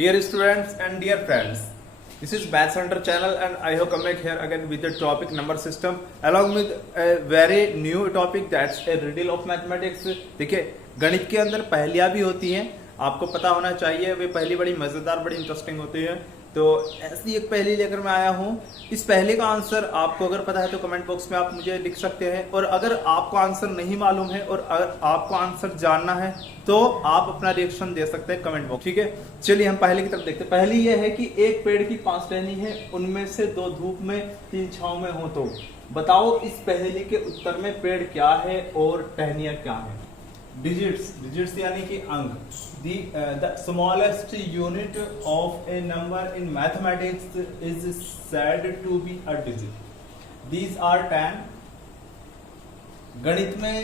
Dear students and dear friends, this is Math Center channel and I have come back here again with the topic number system along with a very new topic that's a riddle of mathematics. देखिए गणित के अंदर पहेलियां भी होती हैं, आपको पता होना चाहिए। वे पहेली बड़ी मजेदार बड़ी इंटरेस्टिंग होती है। तो ऐसी एक पहेली लेकर मैं आया हूँ। इस पहेली का आंसर आपको अगर पता है तो कमेंट बॉक्स में आप मुझे लिख सकते हैं, और अगर आपको आंसर नहीं मालूम है और अगर आपको आंसर जानना है तो आप अपना रिएक्शन दे सकते हैं कमेंट बॉक्स। ठीक है, चलिए हम पहेली की तरफ देखते हैं। पहेली यह है कि एक पेड़ की 5 टहनी है, उनमें से 2 धूप में 3 छांव में हो, तो बताओ इस पहेली के उत्तर में पेड़ क्या है और टहनियां क्या है। डिजिट्स यानी कि अंक। The smallest unit of a number in mathematics is said to be a digit. These are 10. गणित में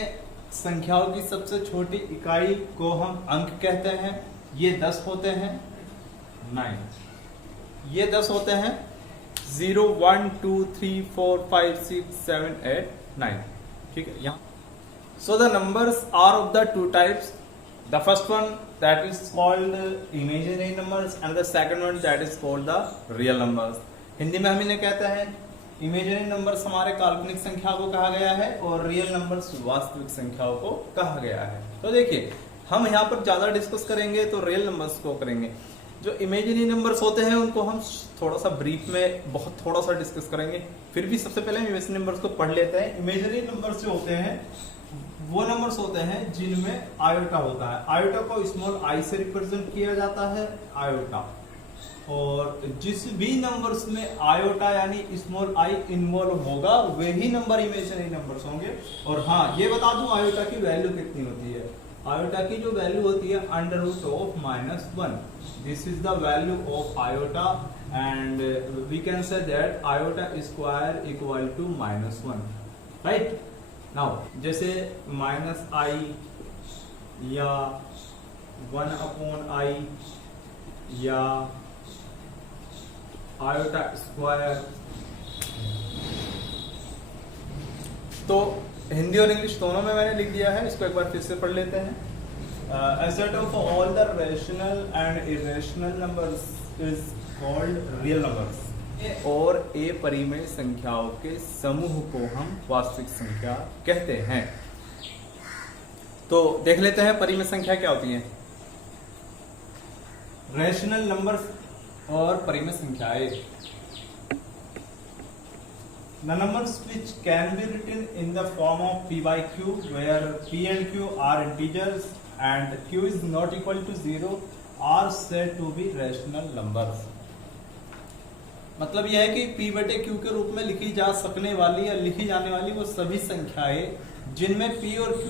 संख्याओं की सबसे छोटी इकाई को हम अंक कहते हैं। ये 10 होते हैं। 9 ये 10 होते हैं। 0 1 2 3 4 5 6 7 8 9। ठीक है, यहाँ so the numbers are of the 2 types. The first one that is called imaginary numbers and the second one that is called the real numbers. Hindi में हम इन्हें कहते हैं इमेजिनरी नंबर्स हमारे काल्पनिक संख्या को कहा गया है और रियल नंबर्स वास्तविक संख्याओं को कहा गया है। तो देखिए हम यहाँ पर ज्यादा डिस्कस करेंगे तो रियल नंबर्स को करेंगे। जो इमेजिनरी नंबर्स होते हैं उनको हम थोड़ा सा ब्रीफ में बहुत थोड़ा सा डिस्कस करेंगे। फिर भी सबसे पहले हम इमेजिनरी नंबर्स को पढ़ लेते हैं। इमेजिनरी नंबर्स जो होते हैं वो नंबर्स होते हैं जिनमें आयोटा होता है। आयोटा को स्मॉल आई से रिप्रेजेंट किया जाता है, आयोटा। और जिस भी नंबर्स में आयोटा यानी स्मॉल आई इन्वॉल्व होगा वही नंबर इमेजिनरी नंबर्स होंगे। और हाँ, ये बता दूं आयोटा की वैल्यू कितनी होती है। आयोटा की जो वैल्यू होती है √(-1). This is the value of iota and we can say that iota square equal to -1, right. Now जैसे -i या 1/i या आयोटा स्क्वायर। तो हिंदी और इंग्लिश दोनों में मैंने लिख दिया है, इसको एक बार फिर से पढ़ लेते हैं। A set of all the rational and irrational numbers is called real numbers. और ए परिमेय संख्याओं के समूह को हम वास्तविक संख्या कहते हैं। तो देख लेते हैं परिमेय संख्या क्या होती है। रैशनल नंबर्स और परिमेय संख्याएं। The numbers which can be written in the form of p by q, where p and q are integers and q is not equal to 0, are said to be rational numbers. मतलब यह है कि p बटे q के रूप में लिखी जा सकने वाली या लिखी जाने वाली वो सभी संख्याएं जिनमें p और q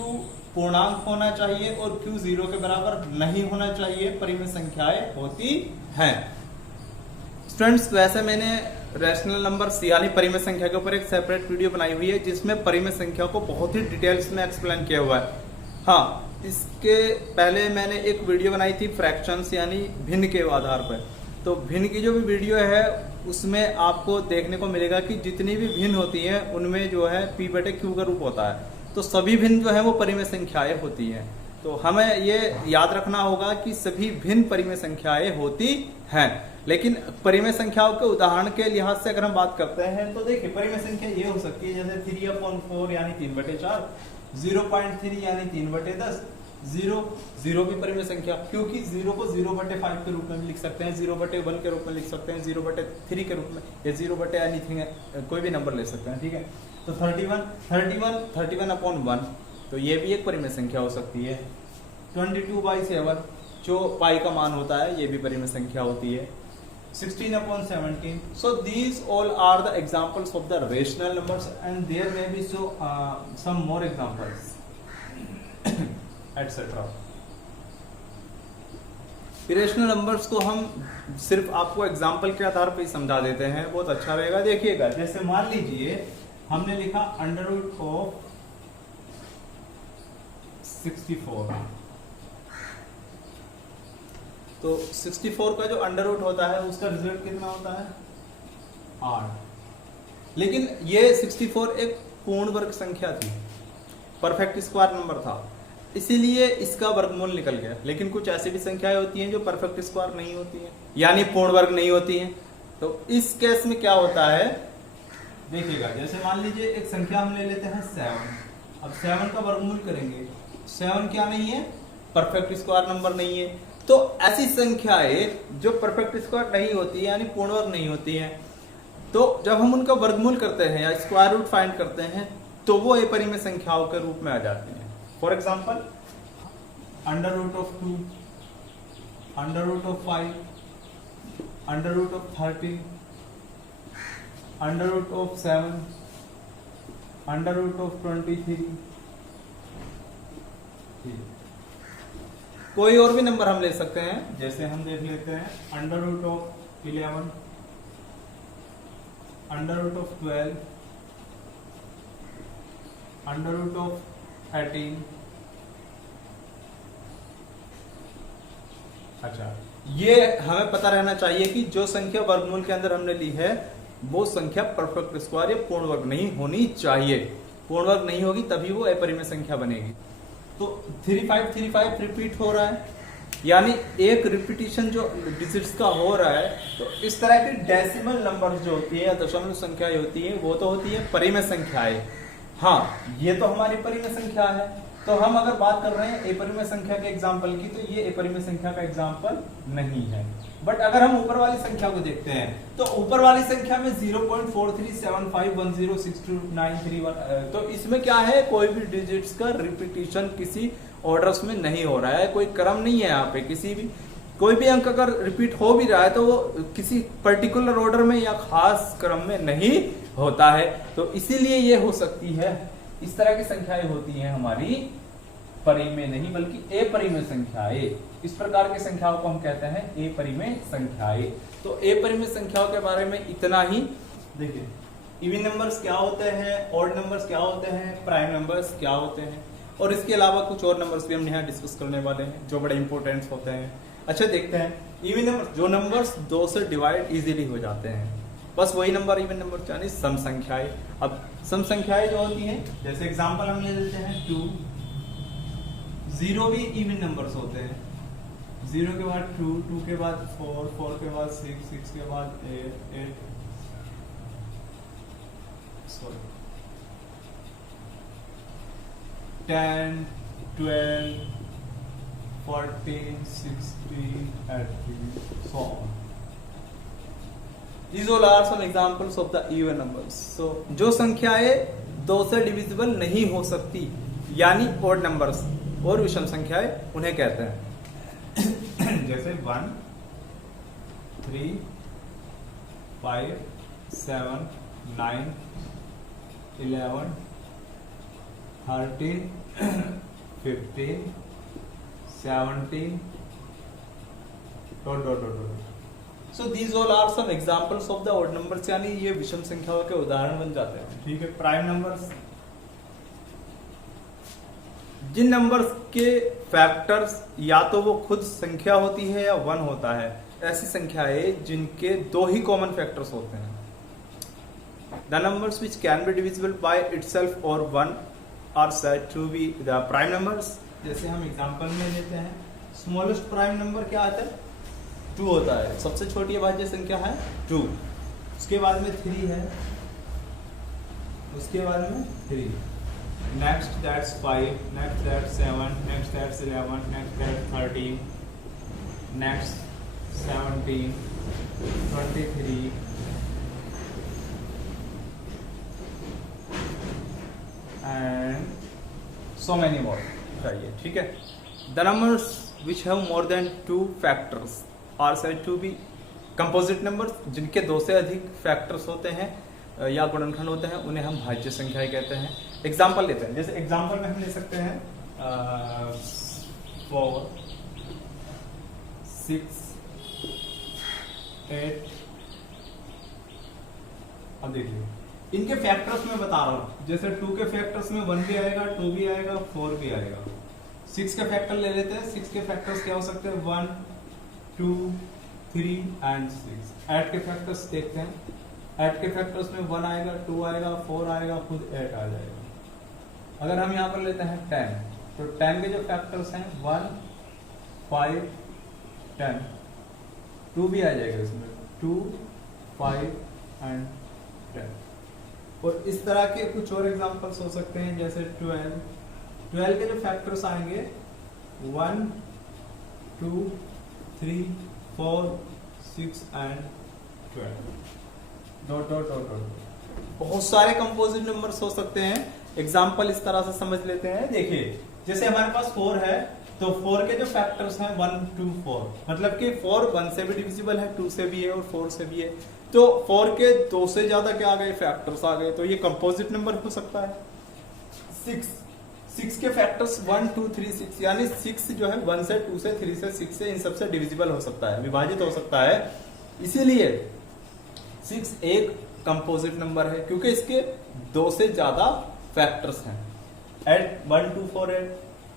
पूर्णांक होना चाहिए और q 0 के बराबर नहीं होना चाहिए, परिमेय संख्याएं होती हैं। स्टूडेंट्स, वैसे मैंने रैशनल नंबर्स यानी परिमेय संख्या के ऊपर एक सेपरेट वीडियो बनाई हुई है जिसमें परिमेय संख्या को बहुत ही डिटेल्स में एक्सप्लेन किया हुआ है। हाँ, इसके पहले मैंने एक वीडियो बनाई थी फ्रैक्शंस यानी भिन्न के आधार पर। तो भिन्न की जो भी वीडियो है उसमें आपको देखने को मिलेगा कि जितनी भी भिन्न होती हैं उनमें जो है p बटे q का रूप होता है। तो सभी भिन्न जो है वो परिमेय संख्याएं होती हैं। तो हमें ये याद रखना होगा कि सभी भिन्न परिमेय संख्याएं होती हैं। लेकिन परिमेय संख्याओं के उदाहरण के लिहाज से अगर हम बात करते हैं तो देखिए परिमेय संख्या ये हो सकती है जैसे 3/4 यानी 3/4, 0.3 यानी 3/10, 0 भी परिमेय संख्या, क्योंकि 0 को 0/5 के रूप में भी लिख सकते हैं, 0/1 के रूप में लिख सकते हैं, 0/3 के रूप में, या 0/anything कोई भी नंबर ले सकते हैं। ठीक है, तो 31/1 तो ये भी एक परिमेय संख्या हो सकती है। 22/7 जो पाई का मान होता है ये भी परिमेय संख्या होती है। 16/17. So these all are the examples of the rational numbers and there may be some more examples etc. Irrational numbers को हम सिर्फ आपको एग्जाम्पल के आधार पर ही समझा देते हैं, बहुत अच्छा रहेगा। देखिएगा, जैसे मान लीजिए हमने लिखा √64, तो 64 का जो अंडर रूट होता है उसका रिजल्ट कितना होता है 8। लेकिन ये 64 एक पूर्ण वर्ग संख्या थी, परफेक्ट स्क्वायर नंबर था। इसीलिए इसका वर्गमूल निकल गया। लेकिन कुछ ऐसी भी संख्याएं होती हैं जो परफेक्ट स्क्वायर नहीं होती हैं, यानी पूर्ण वर्ग नहीं होती हैं। तो इस केस में क्या होता है, देखिएगा, जैसे मान लीजिए एक संख्या हम ले लेते हैं 7। अब 7 का वर्गमूल करेंगे, 7 क्या नहीं है, परफेक्ट स्क्वायर नंबर नहीं है। तो ऐसी संख्याएं जो परफेक्ट स्क्वायर नहीं होती है, यानी पूर्ण वर्ग नहीं होती हैं, तो जब हम उनका वर्गमूल करते हैं या स्क्वायर रूट फाइंड करते हैं तो वो अपरिमेय संख्याओं के रूप में आ जाती हैं। For example, √2, √5, √30, √7, √23। कोई और भी नंबर हम ले सकते हैं, जैसे हम देख लेते हैं √11, √12, √18। अच्छा, ये हमें पता रहना चाहिए कि जो संख्या वर्गमूल के अंदर हमने ली है वो संख्या परफेक्ट स्क्वायर या पूर्ण वर्ग नहीं होनी चाहिए। पूर्ण वर्ग नहीं होगी तभी वो अपरिमेय संख्या बनेगी। तो 3535 रिपीट हो रहा है, यानी एक रिपीटिशन जो डिजिट्स का हो रहा है। तो इस तरह की डेसिमल नंबर जो होती है या दशमलव संख्याएं होती है वो तो होती है परिमेय संख्याएं। हाँ, ये तो हमारी परिमेय संख्या है। तो हम अगर बात कर रहे हैं अपरिमेय संख्या के एग्जाम्पल की, तो ये अपरिमेय संख्या का एग्जाम्पल नहीं है। बट अगर हम ऊपर वाली संख्या को देखते हैं तो ऊपर वाली संख्या में 0.437510629331, तो इसमें क्या है, कोई भी डिजिट्स का रिपीटिशन किसी ऑर्डर्स में नहीं हो रहा है, कोई क्रम नहीं है यहाँ पे। किसी भी कोई भी अंक अगर रिपीट हो भी रहा है तो वो किसी पर्टिकुलर ऑर्डर में या खास क्रम में नहीं होता है। तो इसीलिए ये हो सकती है, इस तरह की संख्याएं होती हैं हमारी परिमेय नहीं बल्कि अपरिमेय संख्याएं। इस प्रकार की संख्याओं को हम कहते हैं अपरिमेय संख्याएं। तो अपरिमेय संख्याओं के बारे में इतना ही। देखिए, इवन नंबर्स क्या होते हैं, ऑड नंबर्स क्या होते हैं, प्राइम नंबर्स क्या होते हैं, और इसके अलावा कुछ और नंबर्स भी हम यहाँ डिस्कस करने वाले हैं जो बड़े इंपॉर्टेंट होते हैं। अच्छा, देखते हैं इवन नंबर, जो नंबर्स 2 से डिवाइड इजीली हो जाते हैं, बस वही नंबर इवन नंबर, यानी सम संख्याएं। अब सम संख्याएं जो होती हैं, जैसे एग्जांपल हम ले लेते हैं 2। 0 भी इवन नंबर्स होते हैं। 0 के बाद 2, 2 के बाद 4, 4 के बाद 6, 6 के बाद 8, 10, 12, 14, 16, 18, so on. These all are some examples of the even numbers. So, जो संख्याएं 2 से डिविजिबल नहीं हो सकती, यानी odd numbers और विषम संख्याएं, उन्हें कहते हैं जैसे 1, 3, 5, 7, 9, 11, 13, 15, 17, ... So these all are some examples of the odd numbers, यानी ये विषम संख्याओं के उदाहरण बन जाते हैं। ठीक है, प्राइम नंबर्स, जिन नंबर्स के फैक्टर्स या तो वो खुद संख्या होती है या 1 होता है, ऐसी संख्याएं जिनके 2 ही कॉमन फैक्टर्स होते हैं। The numbers which can be divisible by itself और 1 are said to be the prime numbers. जैसे हम एग्जांपल में लेते हैं, स्मॉलेस्ट प्राइम नंबर क्या आता है, 2 होता है। सबसे छोटी अभाज्य संख्या है 2, उसके बाद में 3 है, उसके बाद में 3, next that's 5, next that's 7, next that's 11, next that's 13, next 17, 23, and so many more चाहिए। ठीक है, the numbers which have more than 2 factors are said to be composite numbers। जिनके 2 से अधिक फैक्टर्स होते हैं या गुणनखंड होते हैं, उन्हें हम भाज्य संख्याएं कहते हैं। एग्जाम्पल लेते हैं, जैसे एग्जाम्पल में हम ले सकते हैं 4, 6, 8। अब देखिए, इनके फैक्टर्स में बता रहा हूं, जैसे 2 के फैक्टर्स में 1 भी आएगा, 2 भी आएगा, 4 भी आएगा। 6 के फैक्टर ले लेते हैं, 6 के फैक्टर्स क्या हो सकते हैं, 1, 2, 3 एंड 6। 8 के फैक्टर्स देखते हैं, 8 के फैक्टर्स में 1 आएगा, 2 आएगा, 4 आएगा, खुद 8 आ जाएगा। अगर हम यहाँ पर लेते हैं 10, तो 10 के जो फैक्टर्स हैं 1, 5, 10, 2 भी आ जाएगा इसमें, 2, 5 एंड 10। और इस तरह के कुछ और एग्जांपल्स हो सकते हैं, जैसे 12 के जो फैक्टर्स आएंगे 1, 2, 3, 4, 6 and 12, dot dot dot dot. बहुत सारे कंपोजिट नंबर्स हो सकते हैं। एग्जांपल इस तरह से समझ लेते हैं। देखिए जैसे हमारे पास 4 है, तो 4 के जो फैक्टर्स हैं 1, 2, 4, मतलब कि 4 1 से भी डिविजिबल है, 2 से भी है और 4 से भी है। तो 4 के 2 से ज्यादा क्या आ गए, फैक्टर्स आ गए, तो ये कंपोजिट नंबर हो सकता है। 6 के फैक्टर्स 1, 2, 3, 6, यानी 6 जो है 1 से, 2 से, 3 से, 6 से, इन सबसे डिविजिबल हो सकता है, विभाजित हो सकता है। इसीलिए 6 एक कंपोजिट नंबर है, क्योंकि इसके 2 से ज्यादा फैक्टर्स हैं। 8 1 2 4 8,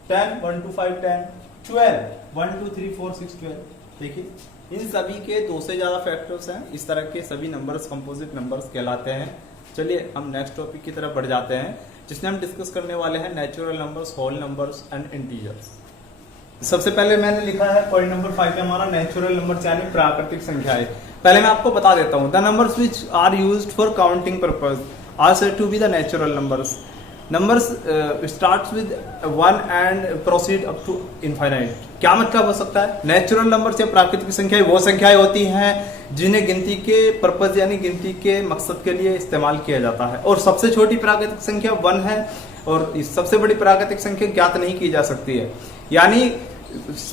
10 1 2 5 10, 12 1 2 3 4 6 12। देखिए इन सभी के 2 से ज्यादा फैक्टर्स हैं। इस तरह के सभी नंबर्स कंपोजिट नंबर्स कहलाते हैं। चलिए हम नेक्स्ट टॉपिक की तरफ बढ़ जाते हैं, जिसमें हम डिस्कस करने वाले हैं natural numbers, whole numbers and integers. सबसे पहले मैंने लिखा है पॉइंट नंबर 5 पे हमारा नेचुरल नंबर्स यानी प्राकृतिक संख्याएं। पहले मैं आपको बता देता हूं, the numbers which are used for counting purpose are said to be the natural numbers. Numbers starts with 1 and proceed up to infinite. क्या मतलब हो सकता है? नेचुरल नंबर्स या प्राकृतिक संख्याएं वो संख्याएं होती हैं जिन्हें गिनती के पर्पस यानी गिनती के मकसद के लिए इस्तेमाल किया जाता है। और सबसे छोटी प्राकृतिक संख्या 1 है, और सबसे बड़ी प्राकृतिक संख्या ज्ञात नहीं की जा सकती है, यानी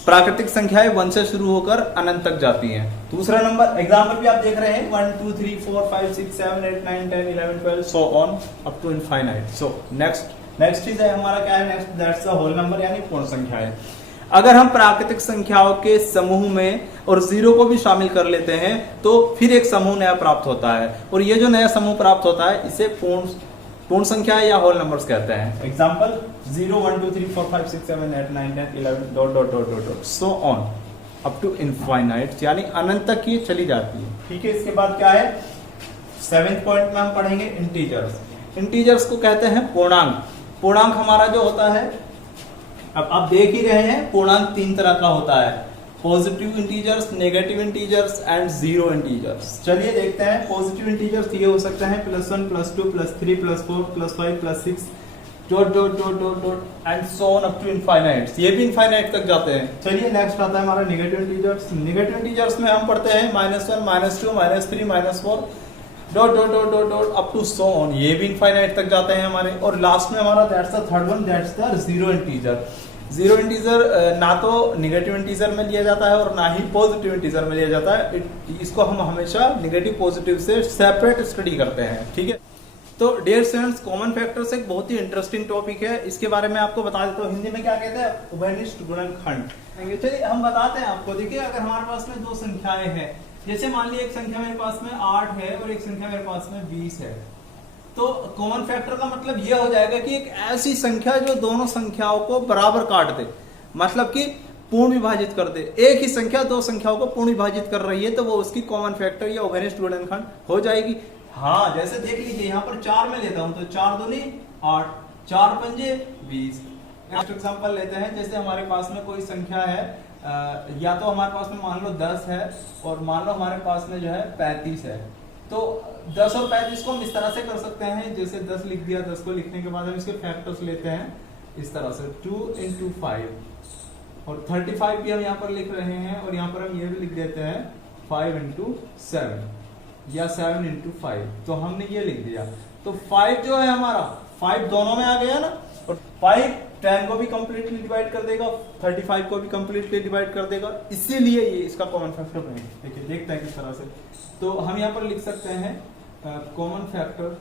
प्राकृतिक संख्याएं 1 से शुरू होकर अनंत तक जाती हैं। दूसरा नंबर एग्जाम्पल भी आप देख रहे हैं 1 2 3 4 5 6 7 8 9 10 11 12 so on up to infinite. So next चीज है हमारा क्या है, next that's the whole number यानी पूर्ण संख्याएं। अगर हम प्राकृतिक संख्याओं के समूह में और 0 को भी शामिल कर लेते हैं तो फिर एक समूह नया प्राप्त होता है, और ये जो नया समूह प्राप्त होता है इसे पूर्ण संख्या या होल नंबर्स कहते हैं। Example 0 1 2 3 4 5 6 7 8 9 10 11 dot dot dot dot so on up to infinite, यानी अनंत तक ये चली जाती है। ठीक है, इसके बाद क्या है, 7th पॉइंट में हम पढ़ेंगे इंटीजर्स। इंटीजर्स को कहते हैं पूर्णांक। पूर्णांक हमारा जो होता है, अब आप देख ही रहे हैं, पूर्णांक 3 तरह का होता है, positive integers, negative integers and zero integers. चलिए देखते हैं। पॉजिटिव इंटीजर्स ये हो सकते हैं +1 +2 +3 +4 +5 +6 dot dot dot dot dot and so on up to infinite. ये भी इनफाइनाइट तक जाते हैं। चलिए नेक्स्ट आता है हमारा नेगेटिव इंटीजर्स। नेगेटिव इंटीजर्स में हम पढ़ते हैं -1 -2 -3 -4 dot dot dot dot dot up to so on, ये भी इनफाइनाइट तक जाते हैं हमारे। और लास्ट में हमारा that's the third one, that's the zero integer. Zero integer ना तो नेगेटिव इंटीजर में लिया जाता है और ना ही पॉजिटिव इंटीजर में लिया जाता है। इसको हम हमेशा नेगेटिव पॉजिटिव से सेपरेट स्टडी करते हैं। ठीक है, तो डियर स्टूडेंट्स, कॉमन फैक्टर्स एक बहुत ही इंटरेस्टिंग टॉपिक है। इसके बारे में आपको बता देता हूँ, हिंदी में क्या कहते हैं, उभयनिष्ठ गुणनखंड। चलिए हम बताते हैं आपको। देखिए अगर हमारे पास में 2 संख्याएं हैं, जैसे मान लीजिए एक संख्या मेरे पास में 8 है और एक संख्या मेरे पास में 20 है, तो कॉमन फैक्टर का मतलब यह हो जाएगा कि एक ऐसी संख्या जो दोनों संख्याओं को बराबर काट दे, मतलब कि पूर्ण विभाजित कर दे। एक ही संख्या 2 संख्याओं को पूर्ण विभाजित कर रही है तो वो उसकी कॉमन फैक्टर या उभयनिष्ठ गुणनखंड हो जाएगी। हाँ, जैसे देख लीजिए यहाँ पर 4 में लेता हूं तो 4 दूनी 8, 4 पंजे 20। नेक्स्ट एग्जांपल लेते हैं, जैसे हमारे पास में कोई संख्या है, या तो हमारे पास में मान लो 10 है और मान लो हमारे पास में जो है 35 है। तो 10 और 35 को हम इस तरह से कर सकते हैं, जैसे 10 लिख दिया, 10 को लिखने के बाद हम इसके फैक्टर्स लेते हैं इस तरह से 2 × 5 और 35 भी हम यहाँ पर लिख रहे हैं, और यहाँ पर हम ये भी लिख देते हैं 5 × 7 या 7 × 5। तो हमने ये लिख दिया, तो 5 जो है हमारा 5 दोनों में आ गया ना, और 5 10 को भी कंप्लीटली डिवाइड कर देगा, 35 को भी कंप्लीटली डिवाइड कर देगा, इसीलिए ये इसका कॉमन फैक्टर बनेगा। देखिए देखते हैं किस तरह से। तो हम यहाँ पर लिख सकते हैं common factor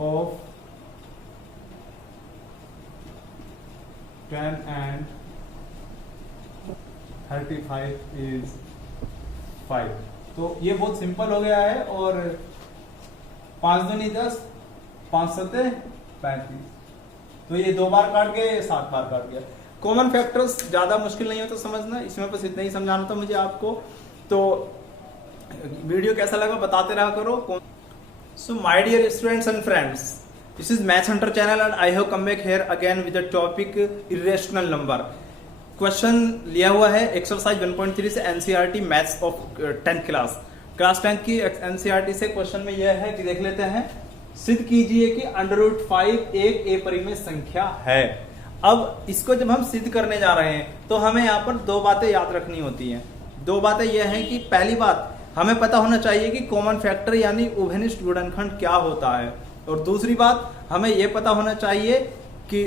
of 10 and 35 is 5। तो ये बहुत सिंपल हो गया है। और 5 दूनी 10, 5 सत्ते 35, तो ये 2 बार काट गया, ये 7 बार काट गया। कॉमन फैक्टर्स ज्यादा मुश्किल नहीं हो तो समझना, इसमें बस इतना ही समझाना था मुझे आपको। तो वीडियो कैसा लगा बताते रहा करो। So my dear students and friends, this is Maths Hunter channel and I have come back here again with the topic irrational number. Question लिया हुआ है एक्सरसाइज 1.3 से NCERT maths of 10th class 10th की NCERT से। Question में यह है कि देख लेते हैं, सिद्ध कीजिए कि √5 एक ए परिमेय संख्या है। अब इसको जब हम सिद्ध करने जा रहे हैं तो हमें यहाँ पर दो बातें याद रखनी होती हैं। दो बातें यह हैं कि पहली बात हमें पता होना चाहिए कि कॉमन फैक्टर यानी उभयनिष्ठ गुणनखंड क्या होता है, और दूसरी बात हमें यह पता होना चाहिए कि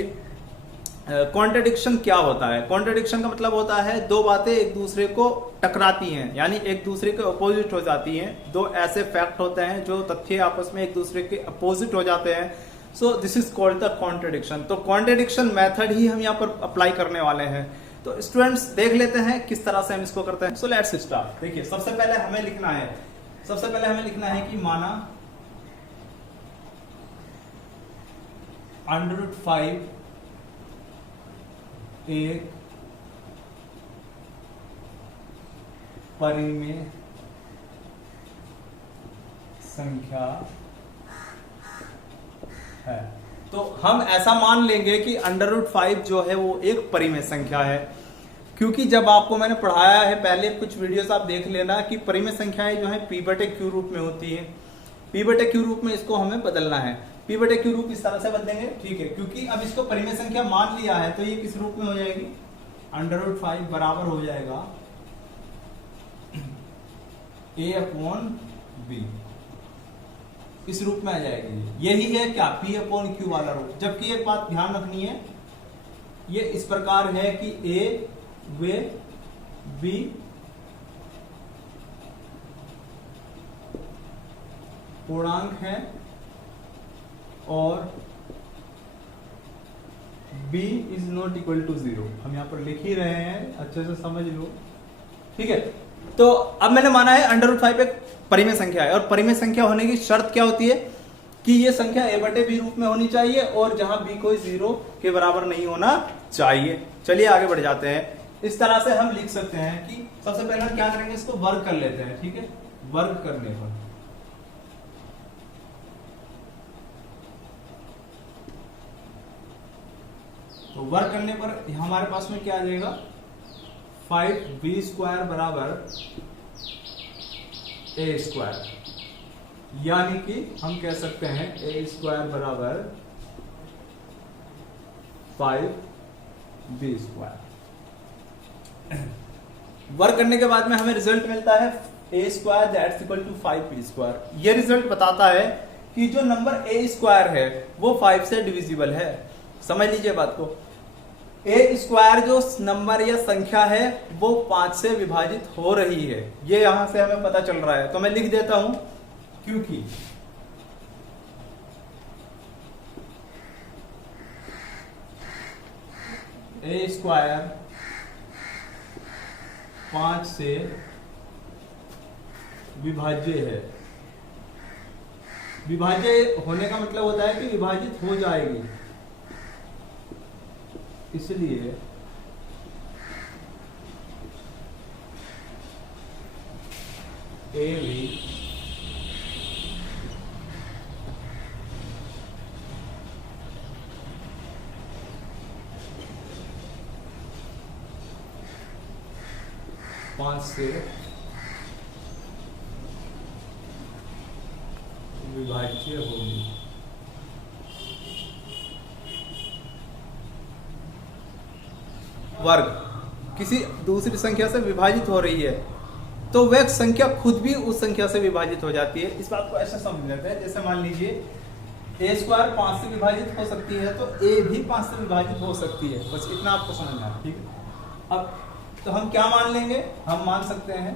कॉन्ट्रडिक्शन क्या होता है। कॉन्ट्रडिक्शन का मतलब होता है दो बातें एक दूसरे को टकराती हैं, यानी एक दूसरे के अपोजिट हो जाती हैं। दो ऐसे फैक्ट होते हैं जो तथ्य आपस में एक दूसरे के अपोजिट हो जाते हैं। So this is called the contradiction. तो कॉन्ट्रडिक्शन मेथड ही हम यहाँ पर अप्लाई करने वाले हैं। तो स्टूडेंट्स देख लेते हैं किस तरह से हम इसको करते हैं। So let's start. देखिए सबसे पहले हमें लिखना है कि माना √5 एक परिमेय संख्या है। तो हम ऐसा मान लेंगे कि √5 जो है वो एक परिमेय संख्या है, क्योंकि जब आपको मैंने पढ़ाया है पहले कुछ वीडियोस आप देख लेना कि परिमेय संख्याएं जो है p/q रूप में होती है। p/q रूप में इसको हमें बदलना है। p/q रूप इस तरह से बदलेंगे, ठीक है, क्योंकि अब इसको परिमेय संख्या मान लिया है तो ये किस रूप में हो जाएगी, √5 बराबर हो जाएगा a/b, इस रूप में आ जाएगी। यही है क्या p/q वाला रूप। जबकि एक बात ध्यान रखनी है, ये इस प्रकार है कि a व b पूर्णांक है और b is not equal to 0। हम यहां पर लिख ही रहे हैं, अच्छे से समझ लो, ठीक है। तो अब मैंने माना है √5 एक परिमेय संख्या है, और परिमेय संख्या होने की शर्त क्या होती है कि ये संख्या a/b रूप में होनी चाहिए और जहां b कोई 0 के बराबर नहीं होना चाहिए। चलिए आगे बढ़ जाते हैं। इस तरह से हम लिख सकते हैं कि सबसे पहले हम क्या करेंगे, इसको वर्ग कर लेते हैं, ठीक है। वर्ग करने पर तो वर्ग करने पर हमारे पास में क्या आ जाएगा, 5b² बराबर a², यानी कि हम कह सकते हैं a² बराबर 5b²। वर्ग करने के बाद में हमें रिजल्ट मिलता है a² that's equal to 5b²। ये रिजल्ट बताता है कि जो नंबर a² है वो 5 से डिविजिबल है। समझ लीजिए बात को, a² जो नंबर या संख्या है वो 5 से विभाजित हो रही है, ये यहां से हमें पता चल रहा है। तो मैं लिख देता हूं, क्योंकि a² 5 से विभाज्य है। विभाज्य होने का मतलब होता है कि विभाजित हो जाएगी, इसलिए a भी पांच से विभाज्य होगी। वर्ग किसी दूसरी संख्या से विभाजित हो रही है तो वह संख्या खुद भी उस संख्या से विभाजित हो जाती है। इस बात को ऐसे समझ लेते हैं, जैसे मान लीजिए a² 5 से विभाजित हो सकती है तो a भी 5 से विभाजित हो सकती है, बस इतना आपको समझना है, ठीक है। अब तो हम क्या मान लेंगे, हम मान सकते हैं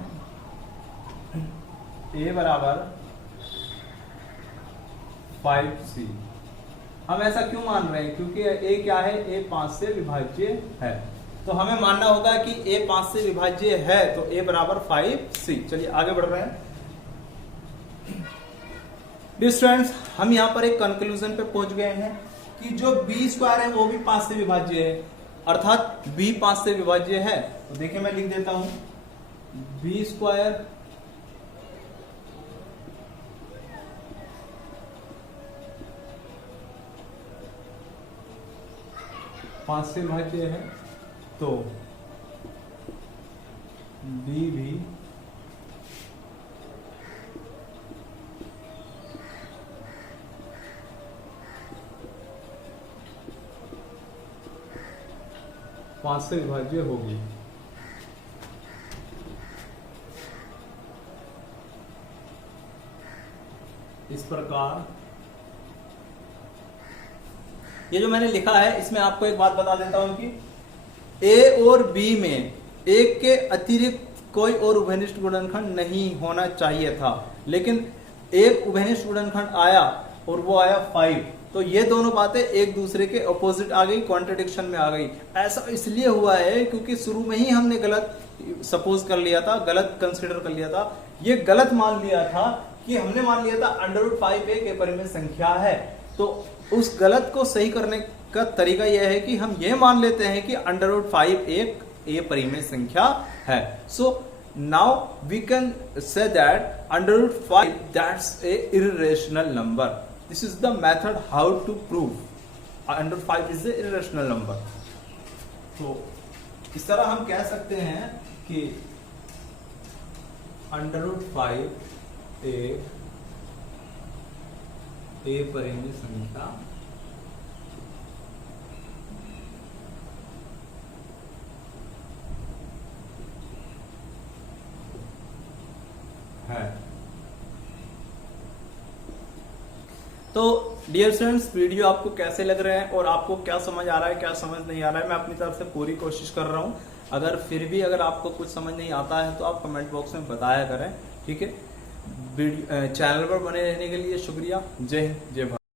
a बराबर 5c। हम ऐसा क्यों मान रहे हैं, क्योंकि a क्या है, a 5 से विभाज्य है। तो हमें मानना होगा कि a 5 से विभाज्य है, तो a बराबर 5c। चलिए आगे बढ़ रहे हैं। डियर स्टूडेंट्स, हम यहां पर एक कंक्लूजन पे पहुंच गए हैं कि जो b² है वो भी 5 से विभाज्य है, अर्थात b 5 से विभाज्य है। तो देखिए मैं लिख देता हूं b² 5 से विभाज्य है तो b भी 5 से विभाज्य होगी। इस प्रकार ये जो मैंने लिखा है इसमें आपको एक बात बता देता हूं कि ए और बी में एक के अतिरिक्त कोई और उभयनिष्ठ गुणनखंड नहीं होना चाहिए था, लेकिन एक उभयनिष्ठ गुणनखंड आया और वो आया 5, तो ये दोनों बातें एक दूसरे के अपोजिट आ गई, कॉन्ट्रडिक्शन में आ गई। ऐसा इसलिए हुआ है क्योंकि शुरू में ही हमने गलत सपोज कर लिया था, गलत कंसिडर कर लिया था, ये गलत मान लिया था कि हमने मान लिया था √5 एक परिमेय संख्या है। तो उस गलत को सही करने का तरीका यह है कि हम ये मान लेते हैं कि √5 एक परिमेय संख्या है। So now we can say that √5 that's a irrational number. This is the method how to prove √5 is a irrational number. तो इस तरह हम कह सकते हैं कि √5 ए परिमेय संख्या है। तो डियर स्टूडेंट्स, वीडियो आपको कैसे लग रहे हैं और आपको क्या समझ आ रहा है, क्या समझ नहीं आ रहा है, मैं अपनी तरफ से पूरी कोशिश कर रहा हूं। अगर फिर भी अगर आपको कुछ समझ नहीं आता है तो आप कमेंट बॉक्स में बताया करें, ठीक है। चैनल पर बने रहने के लिए शुक्रिया। जय हिंद, जय भारत।